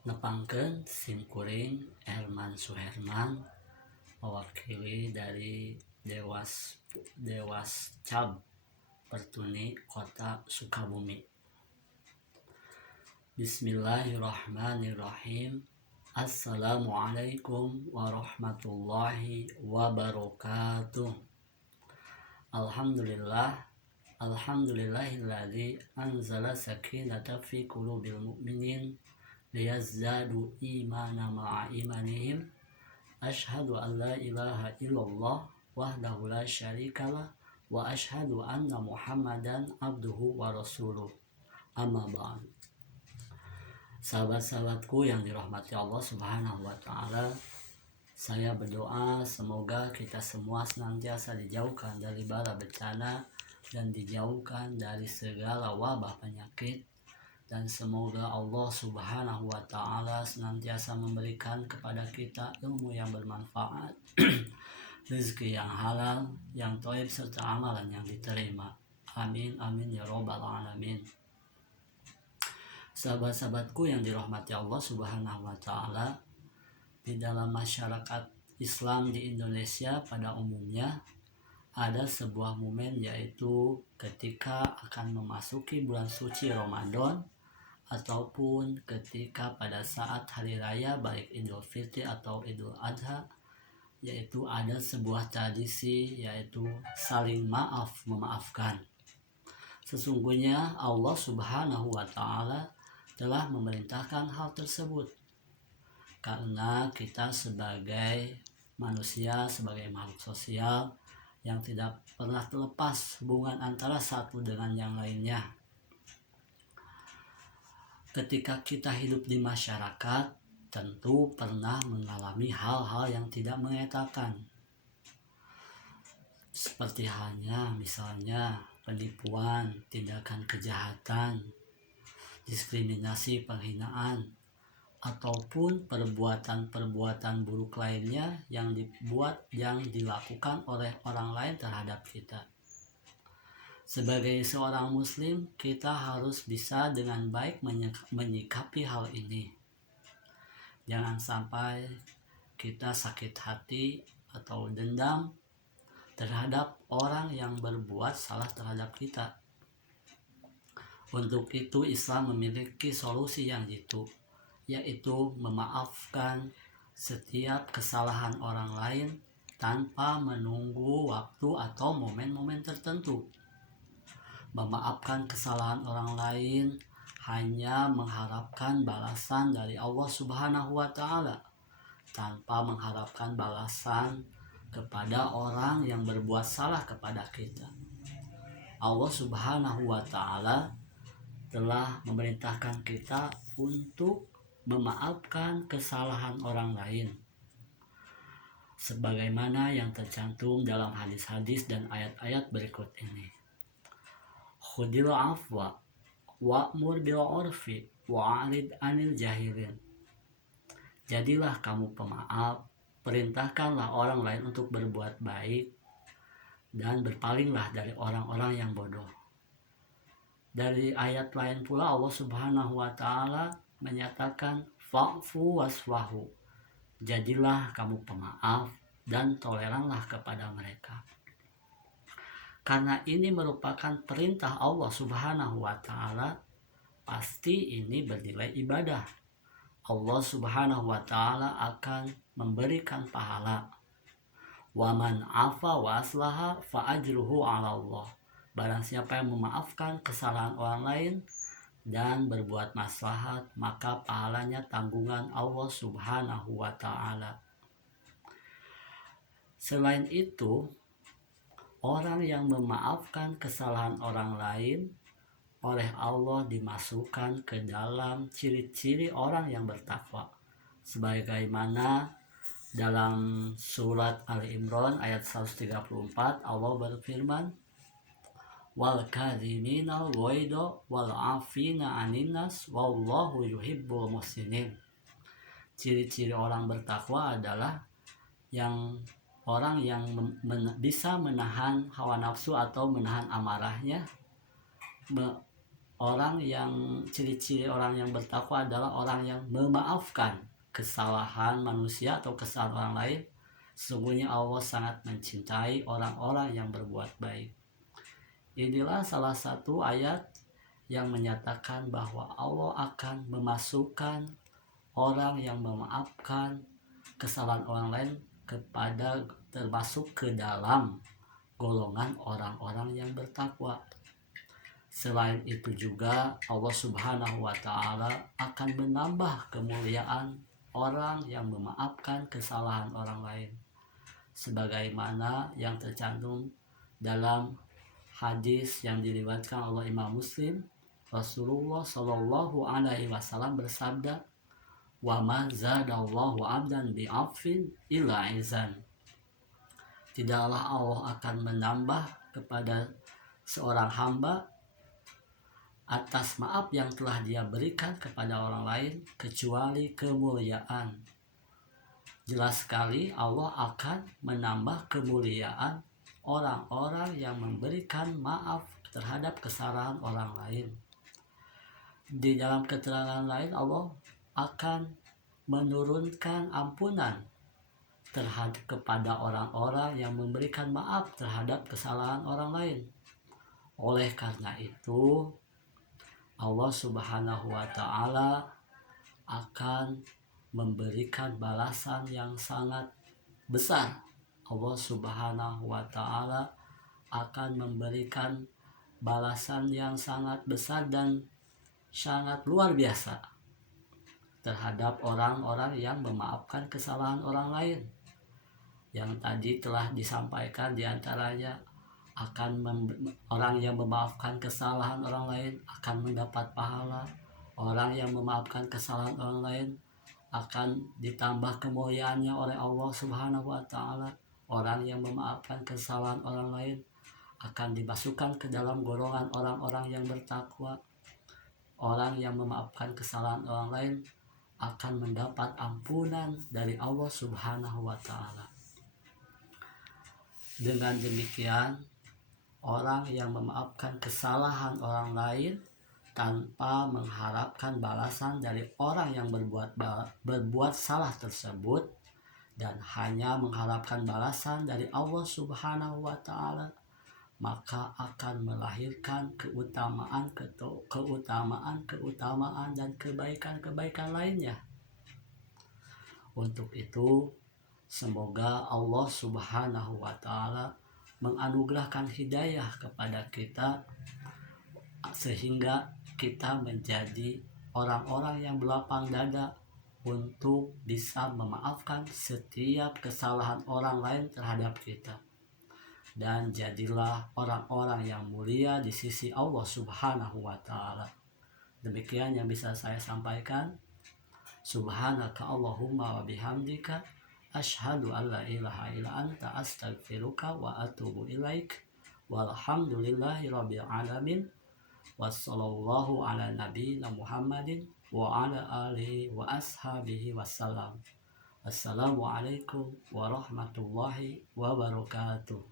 Nepangkeun simkuring Herman Suherman mewakili dari Dewas Cab Pertuni Kota Sukabumi. Bismillahirrahmanirrahim. Assalamualaikum warahmatullahi wabarakatuh. Alhamdulillahilladzi anzala sakinata fi qulubil mu'minin liyazdadu imana ma'a imanihim. Asyhadu an la ilaha illallah wahdahu la syarikalah wa asyhadu anna Muhammadan abduhu wa rasuluh. Amma ba'd. Sahabat-sahabatku yang dirahmati Allah Subhanahu wa taala, saya berdoa semoga kita semua senantiasa dijauhkan dari bala bencana dan dijauhkan dari segala wabah penyakit, dan semoga Allah Subhanahu wa taala senantiasa memberikan kepada kita ilmu yang bermanfaat, rezeki yang halal, yang thayyib, serta amalan yang diterima. Amin amin ya robbal alamin. Sahabat-sahabatku yang dirahmati Allah Subhanahu wa taala, di dalam masyarakat Islam di Indonesia pada umumnya ada sebuah momen, yaitu ketika akan memasuki bulan suci Ramadan ataupun ketika pada saat hari raya baik Idul Fitri atau Idul Adha, yaitu ada sebuah tradisi, yaitu saling memaafkan. Sesungguhnya Allah Subhanahu wa taala telah memerintahkan hal tersebut karena kita sebagai manusia, sebagai makhluk sosial yang tidak pernah terlepas hubungan antara satu dengan yang lainnya. Ketika kita hidup di masyarakat, tentu pernah mengalami hal-hal yang tidak mengenakan, seperti halnya misalnya penipuan, tindakan kejahatan, diskriminasi, penghinaan, ataupun perbuatan-perbuatan buruk lainnya yang dilakukan oleh orang lain terhadap kita. Sebagai seorang muslim, kita harus bisa dengan baik menyikapi hal ini. Jangan sampai kita sakit hati atau dendam terhadap orang yang berbuat salah terhadap kita. Untuk itu Islam memiliki solusi yang jitu, yaitu memaafkan setiap kesalahan orang lain tanpa menunggu waktu atau momen-momen tertentu. Memaafkan kesalahan orang lain hanya mengharapkan balasan dari Allah Subhanahu wa taala, tanpa mengharapkan balasan kepada orang yang berbuat salah kepada kita. Allah Subhanahu wa taala telah memerintahkan kita untuk memaafkan kesalahan orang lain, sebagaimana yang tercantum dalam hadis-hadis dan ayat-ayat berikut ini. Khudil afwa wa'mur bil 'urfi wa'rid 'anil jahilin. Jadilah kamu pemaaf, perintahkanlah orang lain untuk berbuat baik, dan berpalinglah dari orang-orang yang bodoh. Dari ayat lain pula Allah Subhanahu wa taala menyatakan fa'fu wasfahu. Jadilah kamu pemaaf dan toleranlah kepada mereka. Karena ini merupakan perintah Allah Subhanahu wa taala, pasti ini bernilai ibadah. Allah Subhanahu wa taala akan memberikan pahala. Wa man 'afa wa aslaha fa ajruhu 'ala Allah. Barang siapa yang memaafkan kesalahan orang lain dan berbuat maslahat, maka pahalanya tanggungan Allah Subhanahu wa taala. Selain itu, orang yang memaafkan kesalahan orang lain oleh Allah dimasukkan ke dalam ciri-ciri orang yang bertakwa, sebagaimana dalam surat Ali Imran ayat 134 Allah berfirman, wal kadhiminal ghaidha wal 'afina 'anil nas wallahu yuhibbul muhsinin. Ciri-ciri orang bertakwa adalah orang yang bisa menahan hawa nafsu atau menahan amarahnya, ciri-ciri orang yang bertakwa adalah orang yang memaafkan kesalahan manusia atau kesalahan orang lain. Sesungguhnya Allah sangat mencintai orang-orang yang berbuat baik. Inilah salah satu ayat yang menyatakan bahwa Allah akan memasukkan orang yang memaafkan kesalahan orang lain kepada termasuk ke dalam golongan orang-orang yang bertakwa. Selain itu juga Allah Subhanahu wa taala akan menambah kemuliaan orang yang memaafkan kesalahan orang lain, sebagaimana yang tercantum dalam hadis yang diriwayatkan oleh Imam Muslim. Rasulullah Shallallahu alaihi wasallam bersabda, "Wa ma zadallahu 'abdan bi'afin illa izan." Tidaklah Allah akan menambah kepada seorang hamba atas maaf yang telah dia berikan kepada orang lain kecuali kemuliaan. Jelas sekali Allah akan menambah kemuliaan orang-orang yang memberikan maaf terhadap kesalahan orang lain. Di dalam keterangan lain Allah akan menurunkan ampunan terhadap kepada orang-orang yang memberikan maaf terhadap kesalahan orang lain. Oleh karena itu Allah Subhanahu wa taala akan memberikan balasan yang sangat besar. Allah Subhanahu wa taala akan memberikan balasan yang sangat besar dan sangat luar biasa terhadap orang-orang yang memaafkan kesalahan orang lain. Yang tadi telah disampaikan diantaranya orang yang memaafkan kesalahan orang lain akan mendapat pahala. Orang yang memaafkan kesalahan orang lain akan ditambah kemuliaannya oleh Allah Subhanahu wa taala. Orang yang memaafkan kesalahan orang lain akan dimasukkan ke dalam golongan orang-orang yang bertakwa. Orang yang memaafkan kesalahan orang lain akan mendapat ampunan dari Allah Subhanahu wa taala. Dengan demikian, orang yang memaafkan kesalahan orang lain tanpa mengharapkan balasan dari orang yang berbuat salah tersebut dan hanya mengharapkan balasan dari Allah Subhanahu wa taala, maka akan melahirkan keutamaan dan kebaikan lainnya. Untuk itu, semoga Allah Subhanahu wa taala menganugerahkan hidayah kepada kita sehingga kita menjadi orang-orang yang berlapang dada untuk bisa memaafkan setiap kesalahan orang lain terhadap kita. Dan jadilah orang-orang yang mulia di sisi Allah Subhanahu wa taala. Demikian yang bisa saya sampaikan. Subhanaka Allahumma wa bihamdika asyhadu an la ilaha illa anta astaghfiruka wa atubu ilaik. Walhamdulillahirabbil alamin. Wassallallahu ala nabiyyina Muhammadin wa ala alihi wa ashabihi wassalam. Assalamualaikum warahmatullahi wabarakatuh.